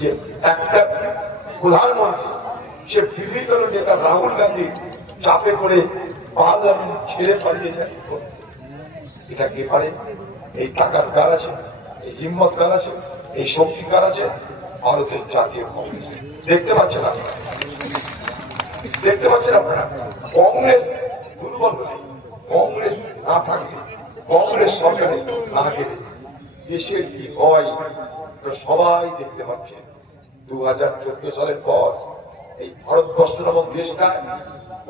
যে একটা প্রধানমন্ত্রী সে বিভিন্ন নেতা রাহুল গান্ধী চাপে করে পার্লামেন্ট ছেড়ে পালিয়ে যায়। এটা কে পারে? এই টাকার কার আছে, এই হিম্মত কার আছে, এই শক্তি কার আছে? ভারতের জাতীয় কংগ্রেস। দেখতে পাচ্ছেন আপনারা, দেখতে পাচ্ছেন আপনারা কংগ্রেস দুর্বল নেই। কংগ্রেস না থাকলে, কংগ্রেস সরকারে না গেলে দেশের কি হয় সবাই দেখতে পাচ্ছেন। 2014 সালের পর এই ভারতবর্ষ নামক দেশটা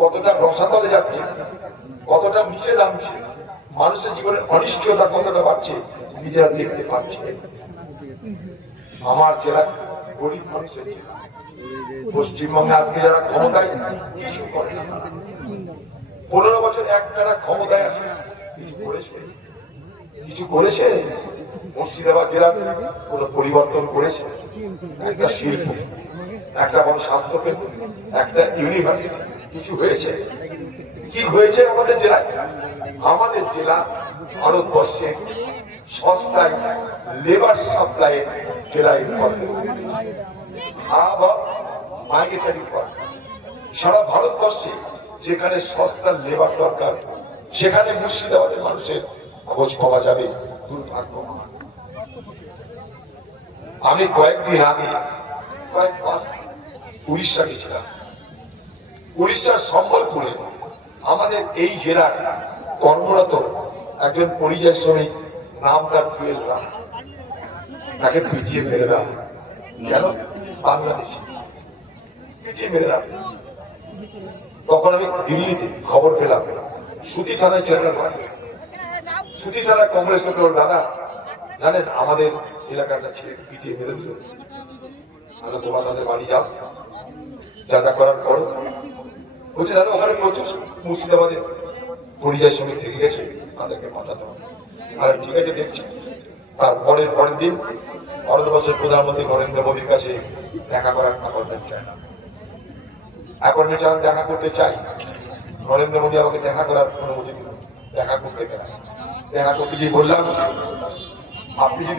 কতটা রসাতলে যাচ্ছে, কতটা নিচে নামছে, মানুষের জীবনের অনিশ্চয়তা কতটা বাড়ছে নিজেরা দেখতে পাচ্ছে। আমার জেলা গরিব মানুষের জেলা, পশ্চিমবঙ্গে আজকে যারা ক্ষমতায় কিছু করে না, 15 বছর একটানা ক্ষমতায় আছে, কিছু করেছে? মুর্শিদাবাদ জেলার কোন পরিবর্তন করেছে? একটা শিল্প, একটা বড় স্বাস্থ্য কেন্দ্র, একটা ইউনিভার্সিটি কিছু হয়েছে? কি হয়েছে আমাদের জেলায়? আমাদের জেলা ভারতবর্ষে সস্তায় লেবার সাপ্লাই জেলায় সারা ভারতবর্ষে যেখানে সস্তা লেবার দরকার সেখানে মুর্শিদাবাদের মানুষের খোঁজ পাওয়া যাবে। দুর্ভাগ্য। আমি কয়েকদিন আগে উড়িষ্যা গেছিলাম। উড়িষ্যার সম্বলপুরে আমাদের এই জেলার কর্মরত একজন পরিযায়ী শ্রমিক, নাম তার জুয়েল রাম, তাকে পিটিয়ে মেরে দেওয়া। কেন? বাংলাদেশি পিটিয়ে মেরে দেওয়া। তখন আমি দিল্লিতে খবর পেলাম, সুতি থানায় ছেলেটা ভাই, সুতি থানায় কংগ্রেস লোক, দাদা জানেন আমাদের এলাকাটা ছেলে পিটিয়ে মেরে দিল। তোমরা তাদের বাড়ি যাও, যা করার পর বলছে দাদা ওখানে প্রচুর মুর্শিদাবাদে পরিযায়ী শ্রমিক থেকে গেছে, তাদেরকে পাঠাতে হবে। আর ঠিক আছে দেখছি। তার পরের দিন ভারতবর্ষের প্রধানমন্ত্রী নরেন্দ্র মোদীর কাছে দেখা করার অ্যাপয়েন্টমেন্ট চাই না। অ্যাপয়েন্টমেন্ট আমি দেখা করতে চাই, নরেন্দ্র মোদী আমাকে দেখা করার অনুমতি দিল। দেখা করতে গেলাম, দেখা করতে গিয়ে বললাম আপনি যদি